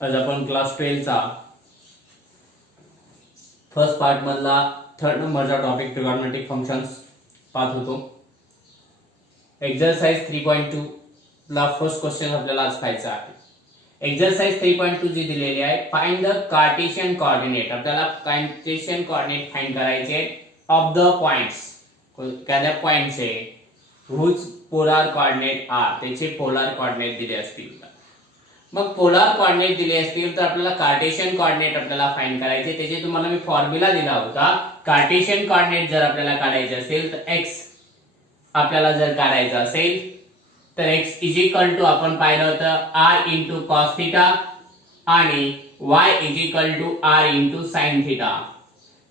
आज आपण क्लास 12 चा फर्स्ट पार्ट मधला थर्ड नंबरचा टॉपिक ट्रिगोनोमेट्रिक फंक्शन्स पाहत होतो. एक्सरसाइज 3.2 ला फर्स्ट क्वेश्चन आपल्याला आज पाहायचा आहे. एक्सरसाइज 3.2 जी दिलेली आहे, फाइंड द कार्टेशियन कोऑर्डिनेट. आपल्याला कार्टेशियन कोऑर्डिनेट फाइंड करायचे ऑफ द पॉइंट्स. एखाद्या पॉइंटचे हुज पोलार कोऑर्डिनेट आर, त्याचे पोलार कोऑर्डिनेट दिले असतील. मग पोलार कोऑर्डिनेट दिले असतील तर आपल्याला कार्टेशियन कोऑर्डिनेट आपल्याला फाइंड करायचे. त्याचे तुम्हाला मी फॉर्म्युला दिला होता. कार्टेशियन कोऑर्डिनेट जर आपल्याला काढायचे असेल तर x आपल्याला जर काढायचा असेल तर x इज इक्वल टू आपण पाहिलं होतं r इंटू कॉस थिटा आणि y is equal to r into sine theta.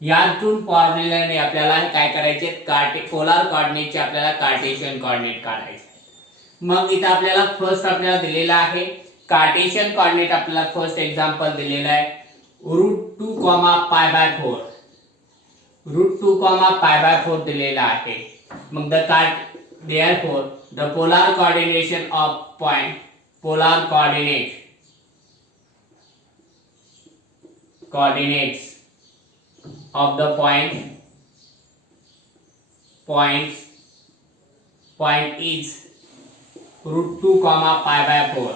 यातून फॉर्म्युलाने आपल्याला काय करायचे, पोलार कोऑर्डिनेटचे आपल्याला कार्टेशियन कोऑर्डिनेट काढायचे. मग इथे आपल्याला फर्स्ट आपल्याला दिलेला आहे कार्टेशियन कोऑर्डिनेट. आपल्याला फर्स्ट एग्जांपल दिलेला आहे √2, π/4. √2, π/4 दिलेला आहे. मग therefore the polar coordination of point, polar coordinates of the point is √2, π/4.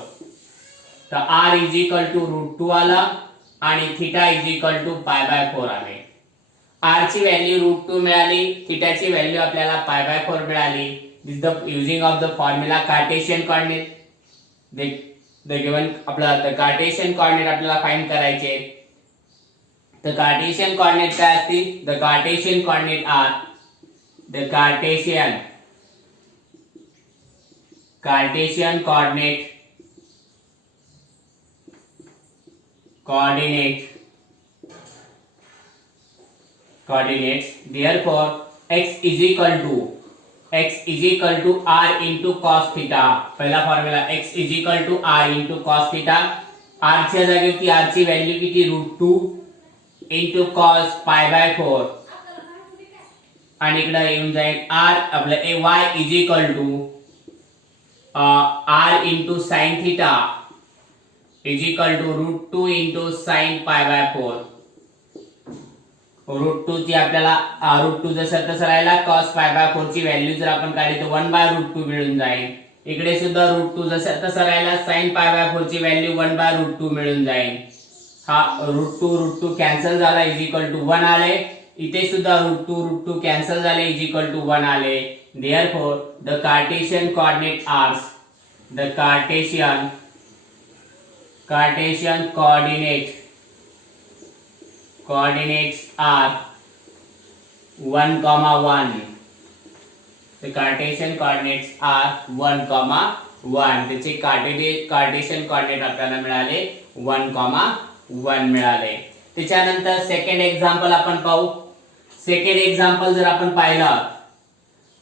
तर r इज इक्वल टू √2 आला आणि थिटा इज इक्वल टू π/4 आले. r ची व्हॅल्यू √2 मिळाली, थिटाची व्हॅल्यू आपल्याला π/4 मिळाली. This the using of the formula cartesian coordinate. The given आपल्याला cartesian coordinate आपल्याला फाइंड करायचे. तर कार्टेशियन कोऑर्डिनेट काय असतील, the cartesian coordinate are the cartesian coordinates. Therefore x is equal to r into cos theta. पहिला formula x is equal to r into cos theta. r च्या जागेवरती r ची value किती, √2 into cos π/4 आणि इकडे येऊन जाईल r आपलं y is equal to r into sin theta is equal to √2 into sin π/4. √2 ची आपल्याला √2 जसं तसं राहिला, cos π/4 ची व्हॅल्यू जर आपण काढली तर 1/√2 मिळून जाईल. इकडे सुद्धा √2 जसं तसं राहिला, sin π/4 ची व्हॅल्यू 1/√2 मिळून जाईल. हा √2 कॅन्सल झाला, इज इक्वल टू 1 आले. इथे सुद्धा √2 कॅन्सल झाले, इज इक्वल टू 1 आले. Therefore the Cartesian coordinates are 1, 1. The Cartesian coordinates are 1, 1. त्याचे कार्टेशियन कोऑर्डिनेट आपल्याला मिळाले 1, 1 मिळाले. त्याच्यानंतर सेकंड एक्झाम्पल आपण पाहू. सेकंड एक्झाम्पल जर आपण पाहिलं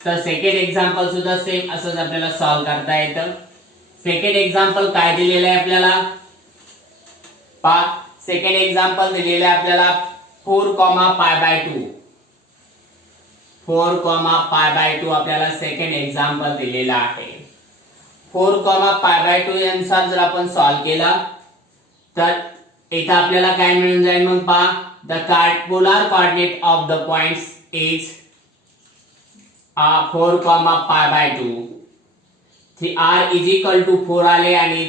तर सेकंड एक्झाम्पल सुद्धा सेम असंच आपल्याला सॉल्व करता येतं. सेकंड एक्झाम्पल काय दिलेलं आहे आपल्याला, सेकंड एक्झाम्पल दिलेलं आहे आपल्याला 4, π/2. 4, π/2 आपल्याला सेकंड एक्झाम्पल दिलेला आहे. 4, π/2 अनुसार जर आपण सॉल्व केला तर इथे आपल्याला काय मिळून जाईल, मग पहा the polar coordinate of the points is 4, π/2. r is equal to 4 आले आणि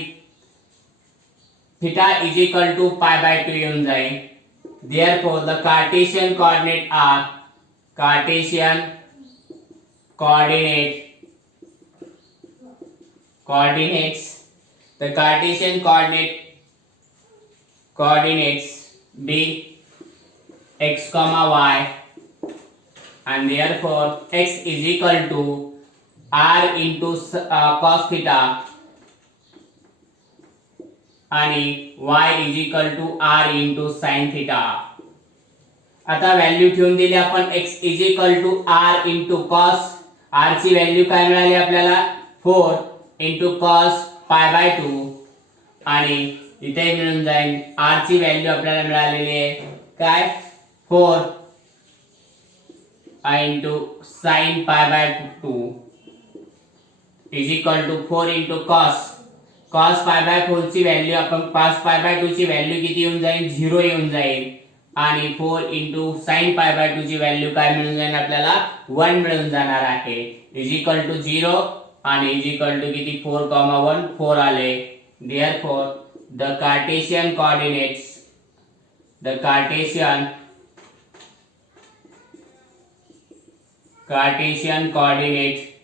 थीटा इज इक्वल टू π/2 येऊन जाईल. Therefore the Cartesian coordinates be x, y, and therefore x is equal to r into cos theta आणि y is equal to r into sin theta. आता value ठेवून दिली आपण x is equal to r into cos. r ची value काय मिळाली आपल्याला, 4 into cos π/2 आणि इथे मिळून जाईल r ची व्हॅल्यू आपल्याला मिळालेली आहे काय, 4 into sin π/2 is equal to 4 into cos cos pi by 4 ची व्हॅल्यू आपण cos पाय बाय 2 ची व्हॅल्यू किती येऊन जाईल 0 येऊन जाईल आणि 4 into sin पाय बाय 2 ची व्हॅल्यू काय मिळून जाईल आपल्याला 1 मिळून जाणार आहे इज इक्वल टू 0 आणि इज इक्वल टू किती 4, 1 4 आले therefore the Cartesian coordinates the Cartesian coordinate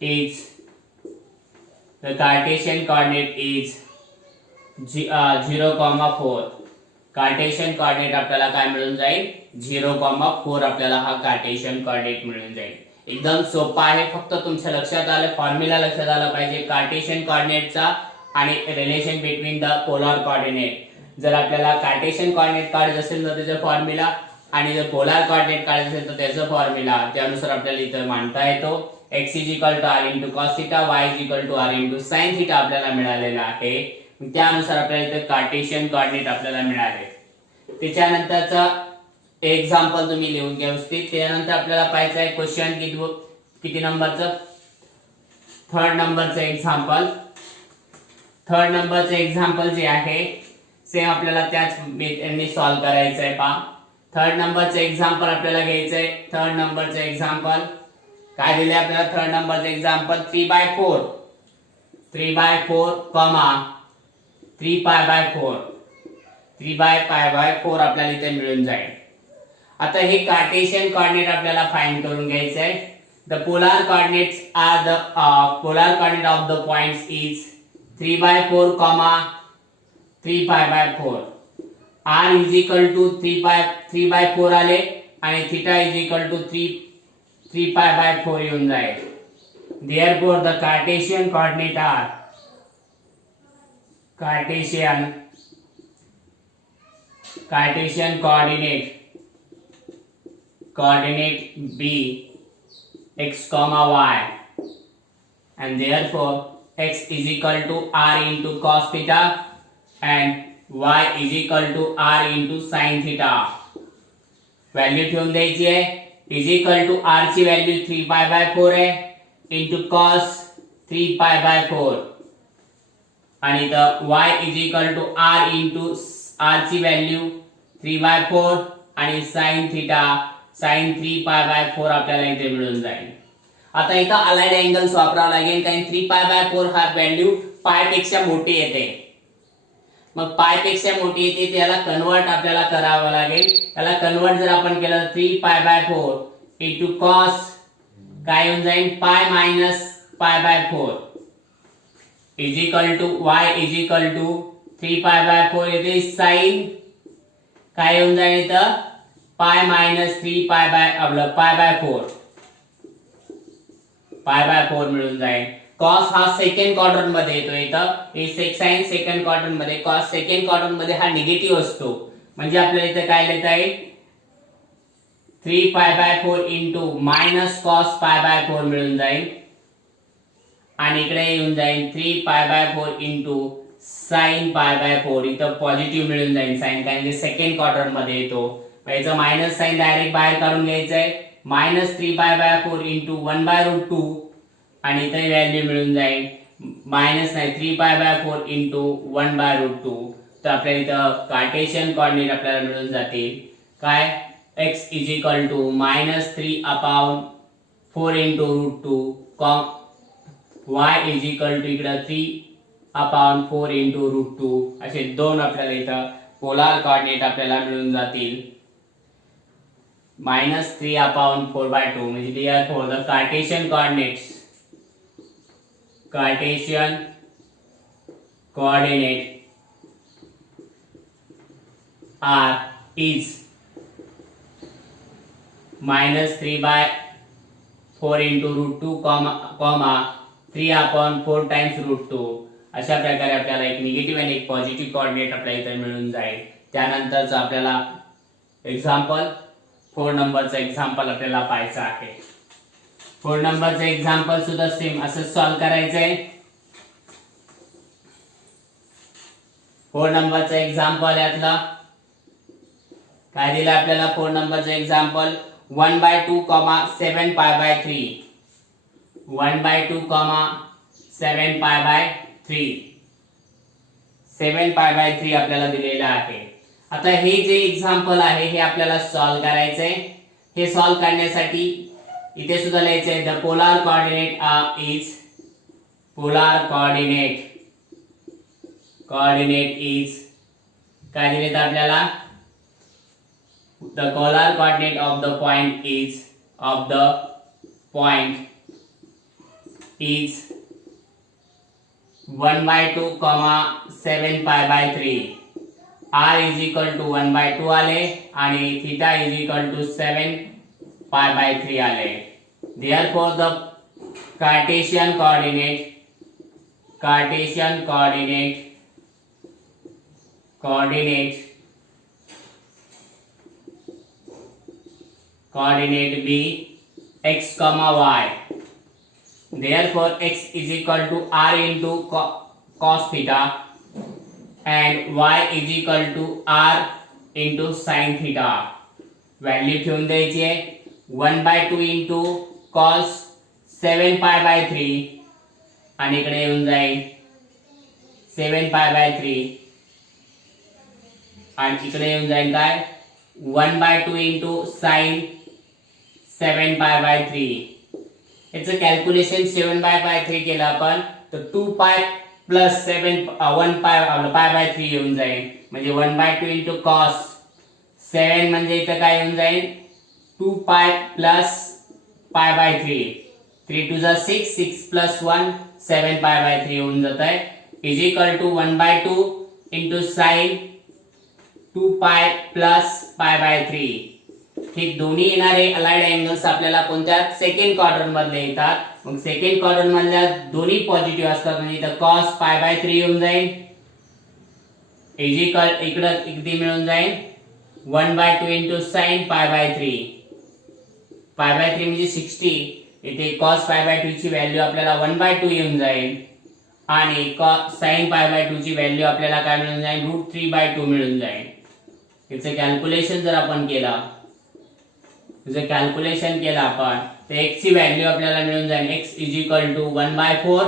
is the Cartesian coordinate is 0, 4 Cartesian coordinate आपल्याला काय मिळून जाईल 0, 4 आपल्याला हा कार्टेशियन कोऑर्डिनेट मिळून जाईल एकदम सोपा आहे फक्त तुमच्या लक्षात आलं फॉर्म्युला लक्षात आला पाहिजे कार्टेशियन कोऑर्डिनेटचा आणि relation between the polar coordinate जर आपल्याला कार्टेशियन कोऑर्डिनेट काढायचं असेल तर त्याचा फॉर्म्युला आणि जर पोलर कोऑर्डिनेट काढायचं असेल तर त्याचा फॉर्म्युला त्यानुसार आपल्याला इथे मांडता येतो x = r * cos θ y = r * sin θ आपल्याला मिळालेला आहे त्यानुसार आपल्याला इथे कार्टेशियन कोऑर्डिनेट आपल्याला मिळाले त्याच्यानंतरचा एक्झाम्पल तुम्ही लिहून घ्या व्यवस्थित त्यानंतर आपल्याला पाहायचं आहे क्वेश्चन किती नंबरचं थर्ड नंबरचं एक्झाम्पल जे आहे सेम आपल्याला त्याच मेथडने सॉल्व करायचं आहे पहा थर्ड नंबरचं एक्झाम्पल आपल्याला घ्यायचं आहे थर्ड नंबरचं एक्झाम्पल काय दिले आपल्याला थर्ड नंबरचं एक्झाम्पल 3/4 3/4 3/4 आपल्याला इथे मिळून जाईल आता हे कार्टेशियन कोऑर्डिनेट आपल्याला फाइंड करून घ्यायचे आहे the polar coordinates are the polar coordinate of the points is 3/4, 3/4 r = 3/4 आले आणि θ = 3/4 येऊन जाईल therefore the Cartesian coordinate are Cartesian coordinate B x, y and therefore x = r * cos θ and y = r * sin θ value ठेवून द्यायची आहे r ची value 3/4 आहे into cos 3/4 आणि तर y r into r ची व्हॅल्यू 3/4 आणि sin sin 3/4 आपल्याला इथे मिळून जाईल आता इथं अलाइड अँगल्स वापरावा लागेल कारण 3/4 हा व्हॅल्यू पाय पेक्षा मोठी येते मग पाय पेक्षा मोठी येते त्याला कन्वर्ट आपल्याला करावं लागेल त्याला कन्वर्ट जर आपण केलं 3/4 into cos काय होऊन जाईल pi minus π/4 is equal to y = 3/4 येते sin काय होऊन जाईल इथं पाय मायनस 3/4 मिळून जाईल cos हा सेकंड क्वाड्रंट मध्ये येतो इथं हे sin सेकंड क्वाड्रंट मध्ये cos सेकंड क्वाड्रंट मध्ये हा निगेटिव्ह असतो म्हणजे आपल्याला इथे काय लिहिता येईल 3/4 into minus cos π/4 मिळून जाईल आणि इकडे येऊन जाईल 3/4 into sin π/4 इथं पॉझिटिव्ह मिळून जाईल sin कारण सेकंड क्वाड्रंट मध्ये येतो याचा मायनस साइन डायरेक्ट बाहेर काढून घ्यायचा आहे -3/4 into 1/√2 आणि इथे व्हॅल्यू मिळून जाईल मायनस नाही 3/4 into 1/√2 तर आपल्याला इथं कार्टेशियन कोऑर्डिनेट आपल्याला मिळून जातील काय x = -3/4 into √2 y = इकडे 3/4 into √2 असे दोन आपल्याला इथं पोलर कोऑर्डिनेट आपल्याला मिळून जातील -3/4/2 म्हणजे therefore the Cartesian coordinate are is -3/4 into √2 3/4 times √2 अशा प्रकारे आपल्याला एक निगेटिव्ह आणि एक पॉझिटिव्ह कोऑर्डिनेट आपल्याला इथे मिळून जाईल त्यानंतरचा आपल्याला एक्झाम्पल 4 नंबरचा एक्झाम्पल आपल्याला पाहायचा आहे 4 नंबरचं एक्झाम्पल सुद्धा सेम असं सॉल्व करायचं आहे 4 नंबरचं एक्झाम्पल यातला काय दिलं आपल्याला 4 नंबरचं एक्झाम्पल 1/2, 7π/3 1/2, 7π/3. 7π/3 आपल्याला दिलेलं आहे. आता हे जे एक्झाम्पल आहे हे आपल्याला सॉल्व करायचंय. हे सॉल्व करण्यासाठी इथे सुद्धा लिहायचंय द पोलार कोऑर्डिनेट इज काय दिलेत आपल्याला the polar coordinate of the point is 1/2, 7π/3. r is equal to 1/2 आले आणि theta is equal to 7π/3 आले. Therefore the Cartesian coordinate B x, y. Therefore x is equal to r into cos theta and y is equal to r into sin theta. Value ठेवून द्यायची आहे 1/2 into cos 7π/3 आणि इकडे येऊन जाईल 7π/3 आणि इकडे येऊन जाईल काय 1/2 into sin 7π/3. याचं कॅल्क्युलेशन 7π/3 केलं आपण तर 2π प्लस 1π/3 येऊन जाईल म्हणजे 1/2 into cos 7 म्हणजे इथं काय येऊन जाईल 2π प्लस π/3. 3 to 6, 6 plus 1, 7π/3 येऊन जात आहे is equal to 1/2 into sin 2π plus π/3. हे दोन्ही येणारे अलाइड अँगल्स आपल्याला कोणत्या सेकंड क्वाड्रंट मधले येतात. मग सेकंड क्वाड्रंट मधल्या दोन्ही पॉझिटिव्ह असतात म्हणजे इथं cos π/3 येऊन जाईल इज इक्वल इकडे किती मिळून जाईल 1/2 into sin π/3. π/3 म्हणजे 60. इथे cos π/2 ची व्हॅल्यू आपल्याला 1/2 येऊन जाईल आणि sin π/2 ची व्हॅल्यू आपल्याला काय मिळून जाईल √3/2 मिळून जाईल. याचं कॅल्क्युलेशन जर आपण केला आपण तर x ची व्हॅल्यू आपल्याला मिळून जाईल x इज इक्वल टू 1/4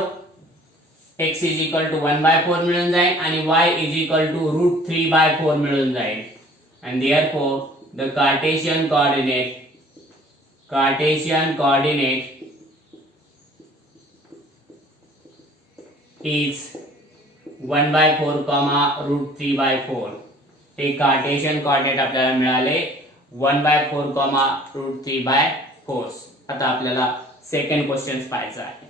मिळून जाईल आणि y इज इक्वल टू √3/4 मिळून जाईल. and therefore the Cartesian coordinate is 1/4, √3/4. हे कार्टेशियन कोऑर्डिनेट आपल्याला मिळाले 1/4, √3/4. आता आपल्याला सेकंड क्वेश्चन पाहायचा आहे.